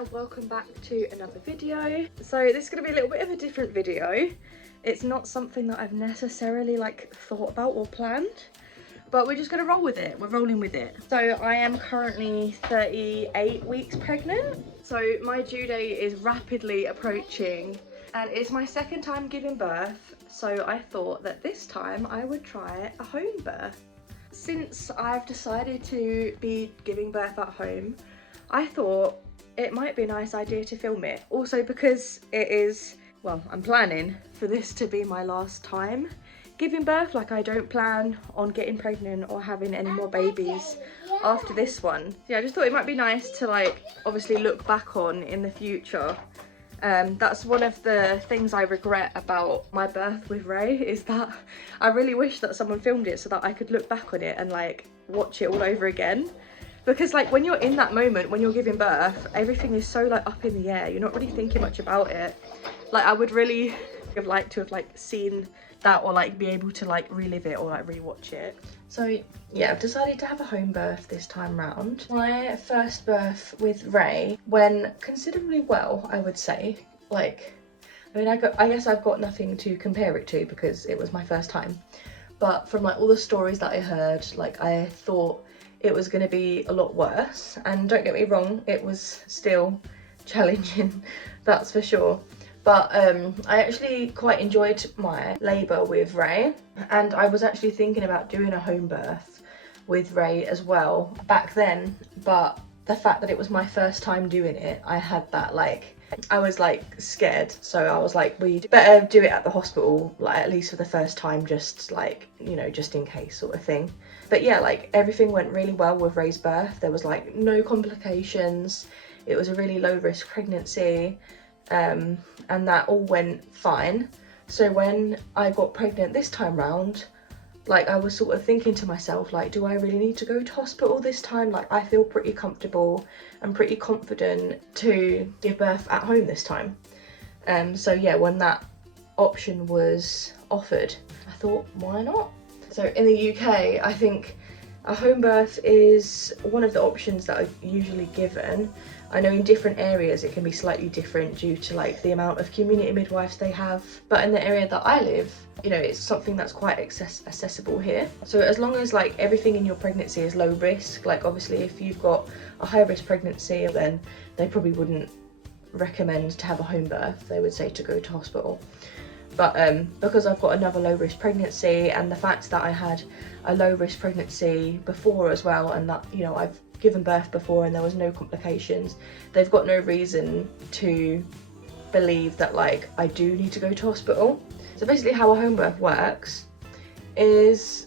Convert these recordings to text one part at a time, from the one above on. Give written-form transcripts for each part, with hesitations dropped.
and welcome back to another video. So this is going to be a little bit of a different video. It's not something that I've necessarily like thought about or planned, but we're just going to roll with it. We're rolling with it. So I am currently 38 weeks pregnant. So my due date is rapidly approaching and it's my second time giving birth. So I thought that this time I would try a home birth. Since I've decided to be giving birth at home, I thought it might be a nice idea to film it. Also because it is, well, I'm planning for this to be my last time giving birth. Like, I don't plan on getting pregnant or having any more babies after this one. Yeah, I just thought it might be nice to like obviously look back on in the future. That's one of the things I regret about my birth with Ray, is that I really wish that someone filmed it so that I could look back on it and like watch it all over again. Because like when you're in that moment, when you're giving birth, everything is so like up in the air. You're not really thinking much about it. Like, I would really have liked to have like seen that, or like be able to like relive it or like rewatch it. So yeah, I've decided to have a home birth this time round. My first birth with Ray went considerably well, I would say. Like, I mean, I guess I've got nothing to compare it to because it was my first time. But from like all the stories that I heard, like I thought it was going to be a lot worse. And don't get me wrong, it was still challenging, that's for sure. But I actually quite enjoyed my labour with Ray, and I was actually thinking about doing a home birth with Ray as well back then, but the fact that it was my first time doing it, I had that like, I was like scared, so I was like, we'd better do it at the hospital, like at least for the first time, just like, you know, just in case sort of thing. But yeah, like everything went really well with Ray's birth. There was like no complications. It was a really low risk pregnancy. And that all went fine. So when I got pregnant this time round, like I was sort of thinking to myself, like, do I really need to go to hospital this time? Like, I feel pretty comfortable and pretty confident to give birth at home this time. So yeah, when that option was offered, I thought, why not? So in the UK, I think a home birth is one of the options that are usually given. I know in different areas it can be slightly different due to like the amount of community midwives they have, but in the area that I live, you know, it's something that's quite accessible here. So as long as like everything in your pregnancy is low risk, like obviously if you've got a high risk pregnancy, then they probably wouldn't recommend to have a home birth. They would say to go to hospital. But because I've got another low risk pregnancy, and the fact that I had a low risk pregnancy before as well, and that, you know, I've given birth before and there was no complications, they've got no reason to believe that like I do need to go to hospital. So basically how a home birth works is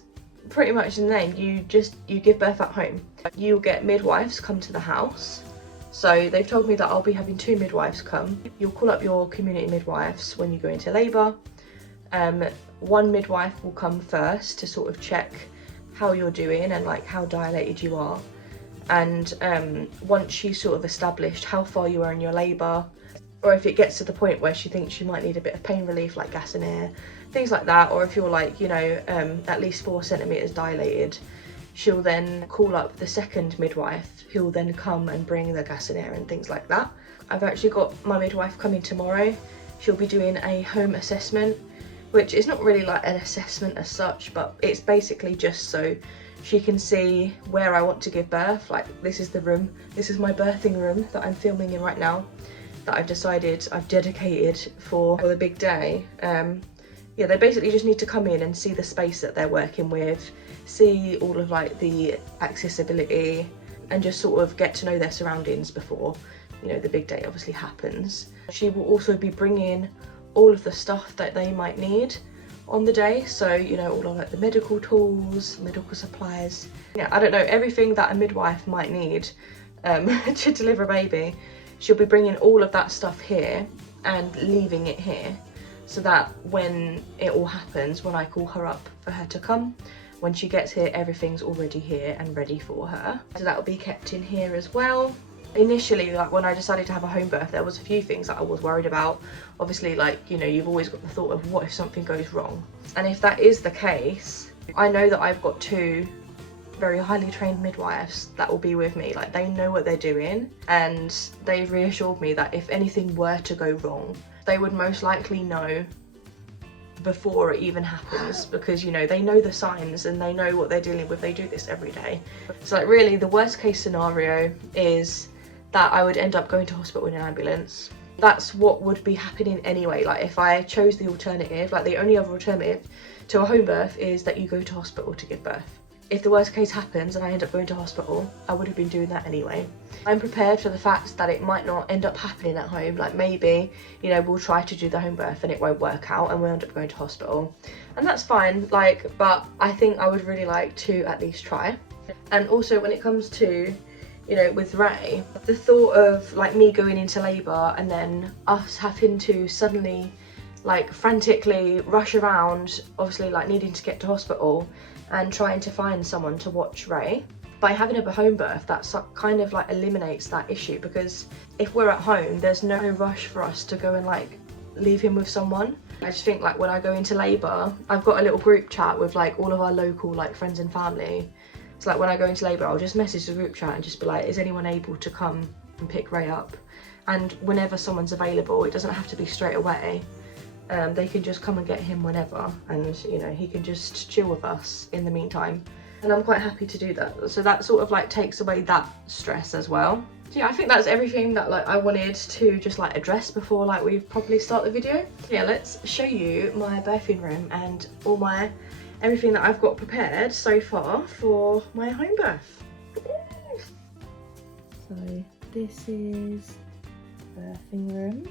pretty much in the name. You give birth at home. You'll get midwives come to the house. So they've told me that I'll be having 2 midwives come. You'll call up your community midwives when you go into labour. One midwife will come first to sort of check how you're doing and like how dilated you are. And once she's sort of established how far you are in your labour, or if it gets to the point where she thinks you might need a bit of pain relief, like gas and air, things like that, or if you're like, you know, at least 4 centimetres dilated, she'll then call up the second midwife, who'll then come and bring the gas and air and things like that. I've actually got my midwife coming tomorrow. She'll be doing a home assessment, which is not really like an assessment as such, but it's basically just so she can see where I want to give birth. Like, this is the room, this is my birthing room that I'm filming in right now, that I've decided I've dedicated for the big day. Yeah, they basically just need to come in and see the space that they're working with, see all of like the accessibility, and just sort of get to know their surroundings before, you know, the big day obviously happens. She will also be bringing all of the stuff that they might need on the day. So, you know, all of like the medical tools, medical supplies. Yeah, I don't know, everything that a midwife might need to deliver a baby. She'll be bringing all of that stuff here and leaving it here, so that when it all happens, when I call her up for her to come, when she gets here, everything's already here and ready for her. So that will be kept in here as well. Initially, like when I decided to have a home birth, there was a few things that I was worried about. Obviously, like, you know, you've always got the thought of what if something goes wrong? And if that is the case, I know that I've got 2 very highly trained midwives that will be with me. Like, they know what they're doing, and they've reassured me that if anything were to go wrong, they would most likely know before it even happens, because, you know, they know the signs and they know what they're dealing with. They do this every day. So like, really the worst case scenario is that I would end up going to hospital in an ambulance. That's what would be happening anyway. Like, if I chose the alternative, like the only other alternative to a home birth is that you go to hospital to give birth. If the worst case happens and I end up going to hospital, I would have been doing that anyway. I'm prepared for the fact that it might not end up happening at home. Like, maybe, you know, we'll try to do the home birth and it won't work out and we'll end up going to hospital. And that's fine, like, but I think I would really like to at least try. And also when it comes to, you know, with Ray, the thought of like me going into labour and then us having to suddenly like frantically rush around, obviously like needing to get to hospital and trying to find someone to watch Ray. By having a home birth, that kind of like eliminates that issue, because if we're at home, there's no rush for us to go and like leave him with someone. I just think like when I go into labour, I've got a little group chat with like all of our local like friends and family. So like when I go into labour, I'll just message the group chat and just be like, is anyone able to come and pick Ray up? And whenever someone's available, it doesn't have to be straight away. They can just come and get him whenever, and you know, he can just chill with us in the meantime. And I'm quite happy to do that. So that sort of like takes away that stress as well. So yeah, I think that's everything that like I wanted to just like address before like we properly start the video. Yeah, let's show you my birthing room and all my everything that I've got prepared so far for my home birth. So this is birthing room.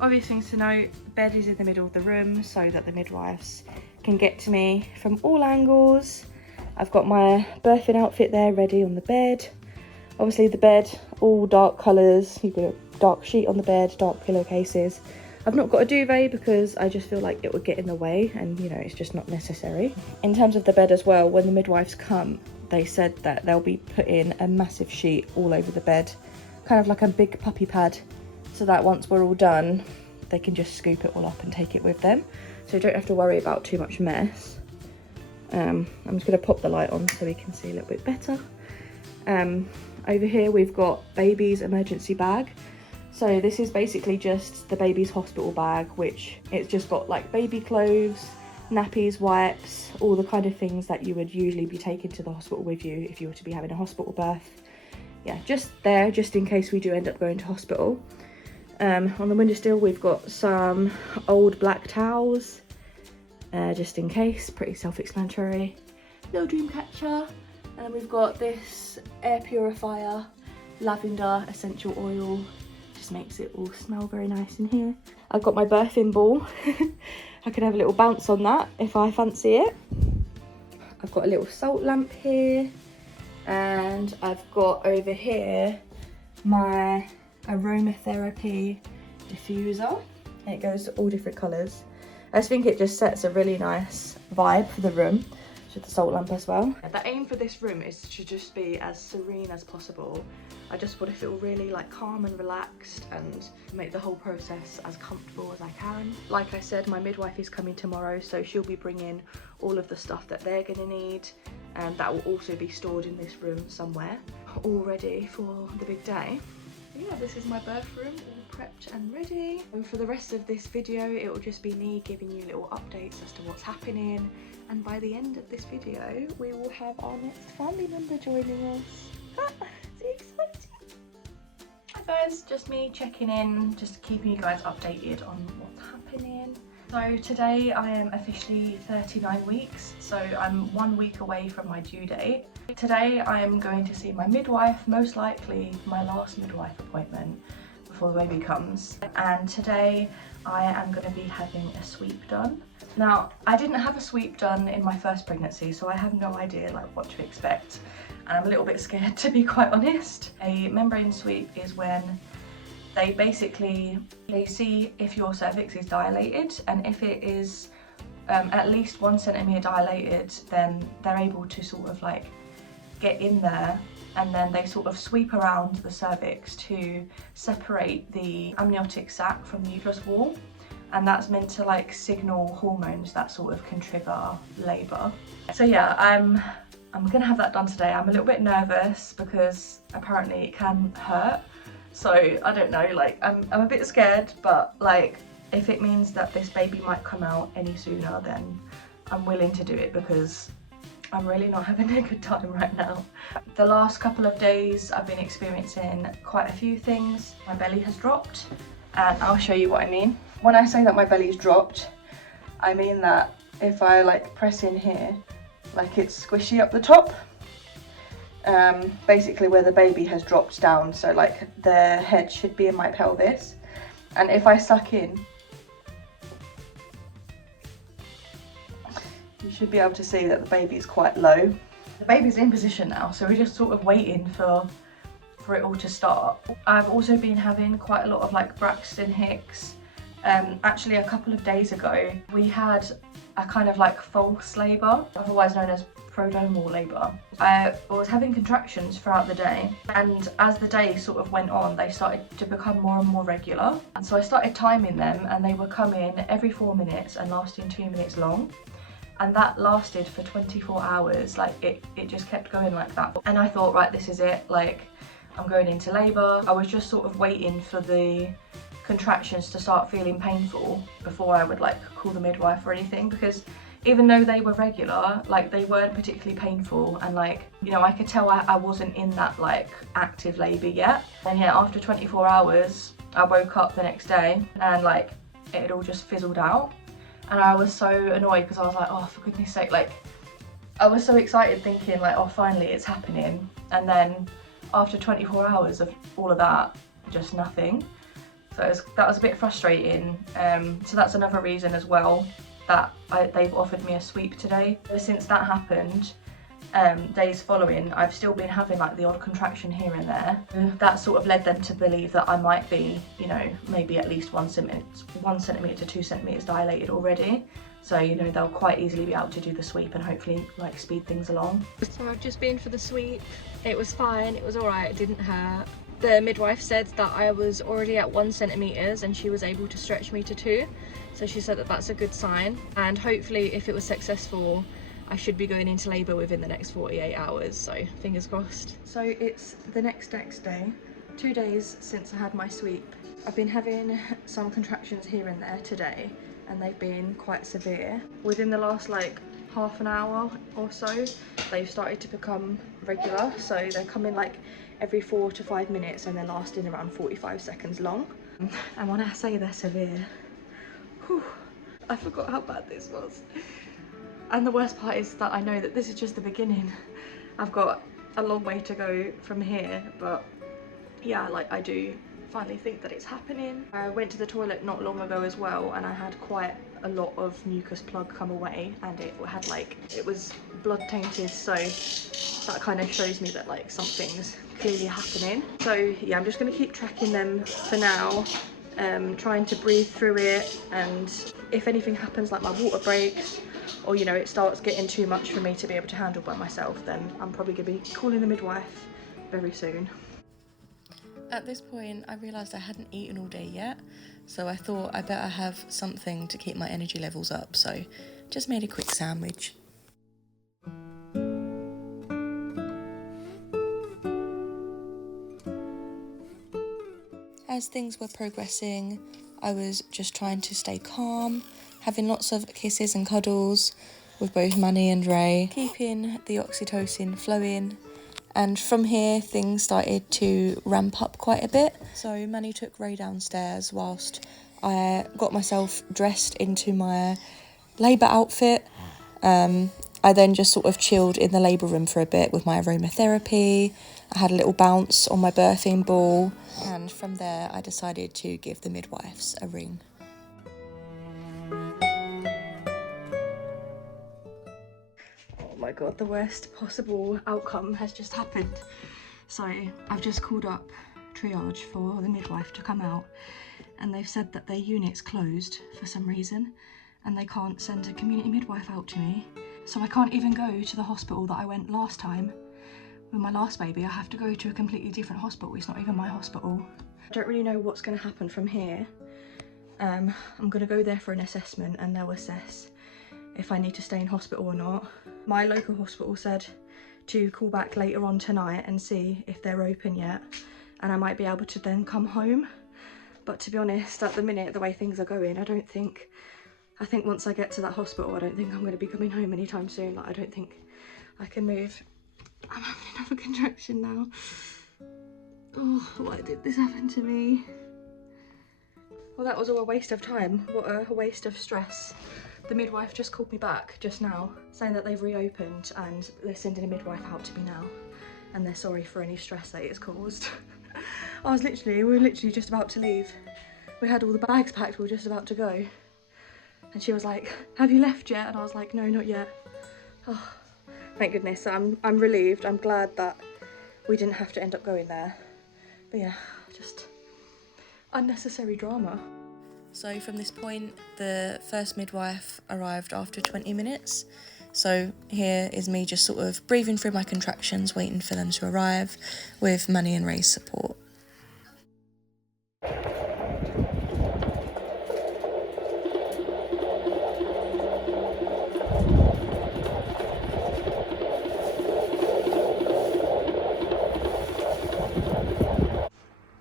Obvious things to note, bed is in the middle of the room so that the midwives can get to me from all angles. I've got my birthing outfit there ready on the bed. Obviously the bed, all dark colours. You've got a dark sheet on the bed, dark pillowcases. I've not got a duvet because I just feel like it would get in the way, and you know, it's just not necessary. In terms of the bed as well, when the midwives come, they said that they'll be putting a massive sheet all over the bed, kind of like a big puppy pad, so that once we're all done, they can just scoop it all up and take it with them. So you don't have to worry about too much mess. I'm just going to pop the light on so we can see a little bit better. Over here we've got baby's emergency bag. So this is basically just the baby's hospital bag, which it's just got like baby clothes, nappies, wipes, all the kind of things that you would usually be taking to the hospital with you if you were to be having a hospital birth. Yeah, just there, just in case we do end up going to hospital. On the windowsill we've got some old black towels, just in case, pretty self-explanatory. Little dream catcher, and then we've got this air purifier, lavender essential oil, just makes it all smell very nice in here. I've got my birthing ball. I can have a little bounce on that if I fancy it. I've got a little salt lamp here, and I've got over here my aromatherapy diffuser. It goes all different colours. I just think it just sets a really nice vibe for the room, with the salt lamp as well. The aim for this room is to just be as serene as possible. I just want to feel really like calm and relaxed and make the whole process as comfortable as I can. Like I said, my midwife is coming tomorrow, so she'll be bringing all of the stuff that they're going to need, and that will also be stored in this room somewhere, all ready for the big day. Yeah, this is my birth room, all prepped and ready. And for the rest of this video, it will just be me giving you little updates as to what's happening. And by the end of this video, we will have our next family member joining us. So exciting! Hi guys, just me checking in, just keeping you guys updated on what's happening. So today I am officially 39 weeks, so I'm 1 week away from my due date. Today I am going to see my midwife, most likely my last midwife appointment before the baby comes. And today I am going to be having a sweep done. Now, I didn't have a sweep done in my first pregnancy, so I have no idea like what to expect. And I'm a little bit scared, to be quite honest. A membrane sweep is when they see if your cervix is dilated, and if it is at least 1 centimetre dilated, then they're able to sort of like get in there, and then they sort of sweep around the cervix to separate the amniotic sac from the uterus wall. and that's meant to like signal hormones that sort of can trigger labour. So yeah, I'm gonna have that done today. I'm a little bit nervous because apparently it can hurt. So I don't know, like I'm a bit scared, but like if it means that this baby might come out any sooner, then I'm willing to do it because I'm really not having a good time right now. The last couple of days I've been experiencing quite a few things. My belly has dropped, and I'll show you what I mean. When I say that my belly's dropped, I mean that if I like press in here, like it's squishy up the top. Basically where the baby has dropped down, so like the head should be in my pelvis, and if I suck in, you should be able to see that the baby's quite low. The baby's in position now, so we're just sort of waiting for it all to start. I've also been having quite a lot of like Braxton Hicks. Actually a couple of days ago we had a kind of like false labour, otherwise known as prodromal labour. I was having contractions throughout the day, and as the day sort of went on they started to become more and more regular, and so I started timing them, and they were coming every 4 minutes and lasting 2 minutes long, and that lasted for 24 hours. Like it just kept going like that, and I thought, right, this is it, like I'm going into labour. I was just sort of waiting for the contractions to start feeling painful before I would like call the midwife or anything, because even though they were regular, like they weren't particularly painful, and like, you know, I could tell I wasn't in that like active labour yet. And yeah, after 24 hours I woke up the next day and like it had all just fizzled out, and I was so annoyed because I was like, oh, for goodness sake, like I was so excited thinking like, oh, finally it's happening, and then after 24 hours of all of that, just nothing. So that was a bit frustrating. So that's another reason as well that they've offered me a sweep today. Since that happened, days following, I've still been having like the odd contraction here and there. That sort of led them to believe that I might be, you know, maybe at least 1 centimetre to 2 centimetres dilated already. So, you know, they'll quite easily be able to do the sweep and hopefully like speed things along. So I've just been for the sweep. It was fine, it was alright, it didn't hurt. The midwife said that I was already at 1 centimetre and she was able to stretch me to 2. So she said that that's a good sign, and hopefully if it was successful, I should be going into labour within the next 48 hours, so fingers crossed. So it's the next day, 2 days since I had my sweep. I've been having some contractions here and there today, and they've been quite severe. Within the last like half an hour or so, they've started to become regular, so they're coming like every 4 to 5 minutes and they're lasting around 45 seconds long. And when I say they're severe, whew, I forgot how bad this was. And the worst part is that I know that this is just the beginning. I've got a long way to go from here, but yeah, like I do finally think that it's happening. I went to the toilet not long ago as well, and I had quite a lot of mucus plug come away, and it had like, it was blood tainted, so that kind of shows me that like something's clearly happening. So yeah, I'm just going to keep tracking them for now, trying to breathe through it, and if anything happens like my water breaks, or you know, it starts getting too much for me to be able to handle by myself, then I'm probably going to be calling the midwife very soon. At this point, I realised I hadn't eaten all day yet, so I thought I better have something to keep my energy levels up, so just made a quick sandwich. As things were progressing, I was just trying to stay calm, having lots of kisses and cuddles with both Manny and Ray, keeping the oxytocin flowing. And from here, things started to ramp up quite a bit. So Manny took Ray downstairs whilst I got myself dressed into my labour outfit. I then just sort of chilled in the labour room for a bit with my aromatherapy. I had a little bounce on my birthing ball. And from there, I decided to give the midwives a ring. Oh my god, the worst possible outcome has just happened. So I've just called up triage for the midwife to come out, and they've said that their unit's closed for some reason and they can't send a community midwife out to me. So I can't even go to the hospital that I went last time with my last baby. I have to go to a completely different hospital. It's not even my hospital. I don't really know what's going to happen from here. I'm gonna go there for an assessment and they'll assess if I need to stay in hospital or not. My local hospital said to call back later on tonight and see if they're open yet, and I might be able to then come home. But to be honest, at the minute, the way things are going, I think once I get to that hospital, I don't think I'm going to be coming home anytime soon. Like, I don't think I can move. I'm having another contraction now. Oh, why did this happen to me? Well, that was all a waste of time. What a waste of stress. The midwife just called me back just now, saying that they've reopened and they're sending a midwife out to me now. And they're sorry for any stress that it's caused. We were literally just about to leave. We had all the bags packed, we were just about to go. And she was like, have you left yet? And I was like, no, not yet. Oh, thank goodness. I'm relieved. I'm glad that we didn't have to end up going there. But yeah, just unnecessary drama. So from this point, the first midwife arrived after 20 minutes. So here is me just sort of breathing through my contractions, waiting for them to arrive with Manny and Ray's support.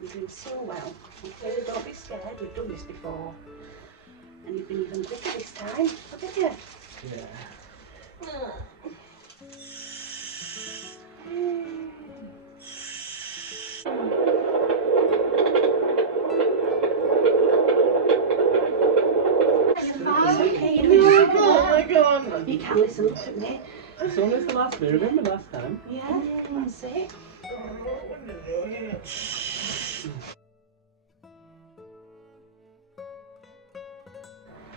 You're doing so well. Okay, don't be scared, we've done this before. And you've been even quicker this time, haven't you? Yeah. Okay, you're doing so well. You can't listen, look at me. It's almost the last day, remember last time? Yeah, that's it.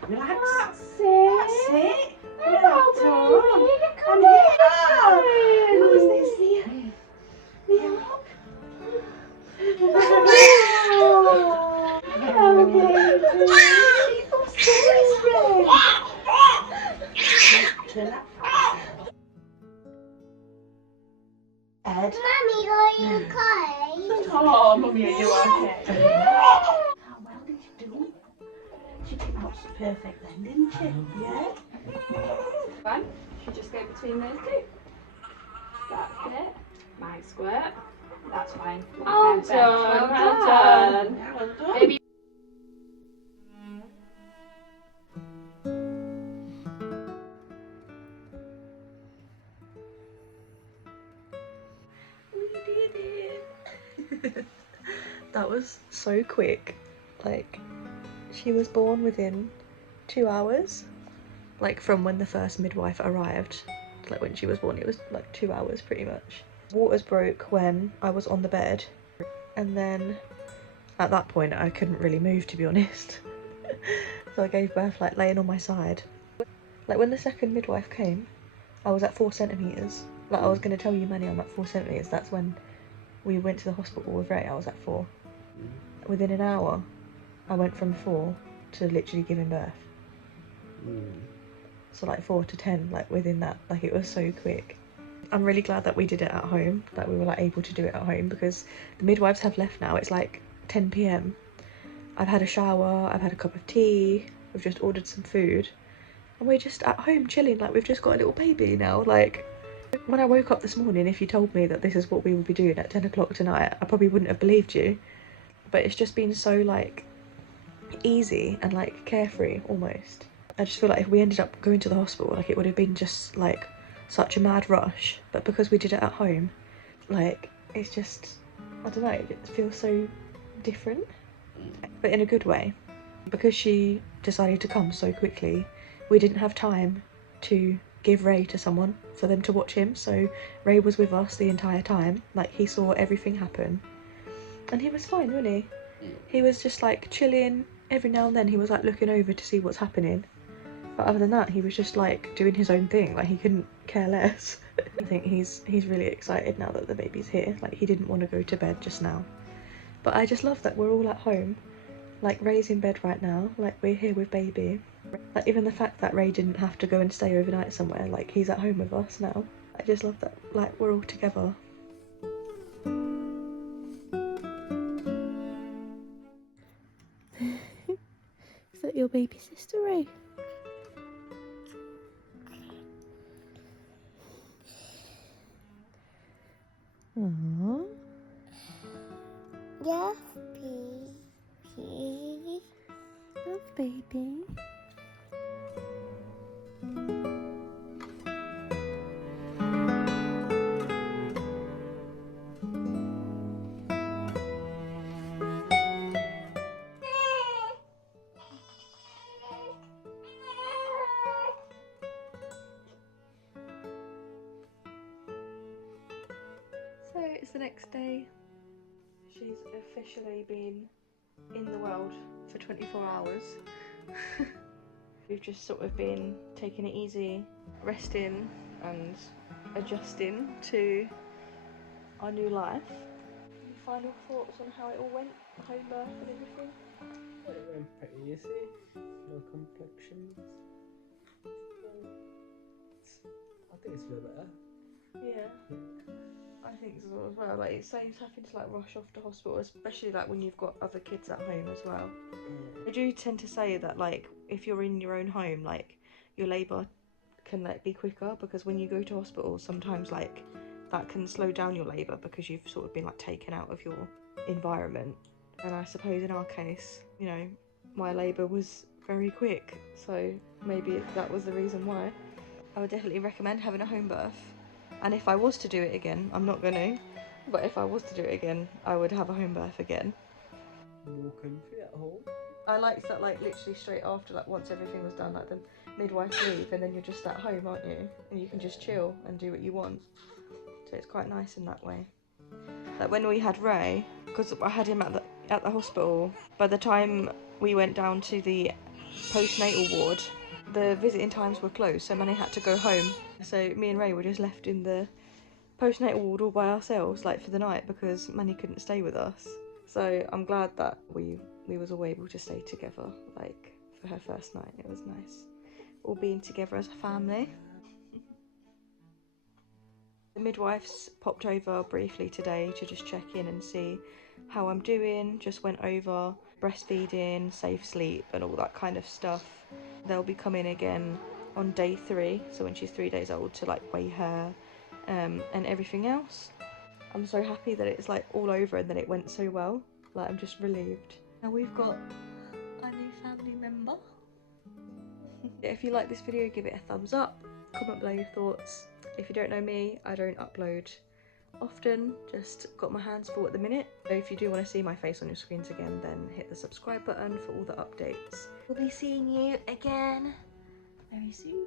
Relax. That's it. Well done. And here. Who's this here? Here, look. Oh, baby. Upstairs, Ray. Turn that. Ed. Mummy, are you okay? Oh, Mummy, are you okay? How well did you do? She came out perfect then, didn't she? Yeah? One, she just go between those two. That's it. Nice squirt. That's fine. Well done. Well done. Well done. Maybe That was so quick. Like, she was born within 2 hours. Like, from when the first midwife arrived. Like, when she was born, it was like 2 hours pretty much. Waters broke when I was on the bed. And then at that point, I couldn't really move, to be honest. So I gave birth like laying on my side. Like, when the second midwife came, I was at 4 centimetres. Like, I was going to tell you, Manny, I'm at 4 centimetres. That's when we went to the hospital with Ray. I was at 4. Within an hour, I went from 4 to literally giving birth. So like 4 to 10, like within that, like it was so quick. I'm really glad that we did it at home, that we were like able to do it at home, because the midwives have left now. It's like 10 p.m. I've had a shower, I've had a cup of tea, we've just ordered some food, and we're just at home chilling. Like, we've just got a little baby now. Like, when I woke up this morning, if you told me that this is what we would be doing at 10 o'clock tonight, I probably wouldn't have believed you. But it's just been so like easy and like carefree almost. I just feel like if we ended up going to the hospital, like it would have been just like such a mad rush. But because we did it at home, like it's just, I don't know, it feels so different, but in a good way. Because she decided to come so quickly, we didn't have time to give Ray to someone for them to watch him. So Ray was with us the entire time. Like, he saw everything happen. And he was fine, wasn't he? He was just like chilling. Every now and then he was like looking over to see what's happening. But other than that, he was just like doing his own thing. Like, he couldn't care less. I think he's really excited now that the baby's here. Like, he didn't want to go to bed just now. But I just love that we're all at home. Like, Ray's in bed right now. Like, we're here with baby. Like, even the fact that Ray didn't have to go and stay overnight somewhere. Like, he's at home with us now. I just love that, like, we're all together. your baby sister, Ray? Aww. Yeah, baby. Love, baby. So it's the next day. She's officially been in the world for 24 hours. We've just sort of been taking it easy, resting and adjusting to our new life. Any final thoughts on how it all went? Home birth and everything? It went pretty easy. No complexions. I think it's a little better. Yeah. I think so as well. Like, it saves having to like rush off to hospital, especially like when you've got other kids at home as well. They do tend to say that like if you're in your own home, like your labour can like be quicker, because when you go to hospital sometimes like that can slow down your labour because you've sort of been like taken out of your environment. And I suppose in our case, you know, my labour was very quick, so maybe that was the reason why. I would definitely recommend having a home birth. And if I was to do it again, I'm not going to, but if I was to do it again, I would have a home birth again. More comfy at home. I liked that, like, literally straight after, like, once everything was done, like, the midwife leave, and then you're just at home, aren't you? And you can just chill and do what you want. So it's quite nice in that way. Like, when we had Ray, because I had him at the hospital, by the time we went down to the postnatal ward, the visiting times were closed, so Manny had to go home. So me and Ray were just left in the postnatal ward all by ourselves, like, for the night, because Manny couldn't stay with us. So I'm glad that we was all able to stay together, like, for her first night. It was nice, all being together as a family. The midwives popped over briefly today to just check in and see how I'm doing, just went over breastfeeding, safe sleep and all that kind of stuff. They'll be coming again on day 3, so when she's 3 days old, to like weigh her and everything else. I'm so happy that it's like all over and that it went so well. Like, I'm just relieved. Now we've got a new family member. If you like this video, give it a thumbs up, comment below your thoughts. If you don't know me, I don't upload often, just got my hands full at the minute. So if you do want to see my face on your screens again, then hit the subscribe button for all the updates. We'll be seeing you again very soon.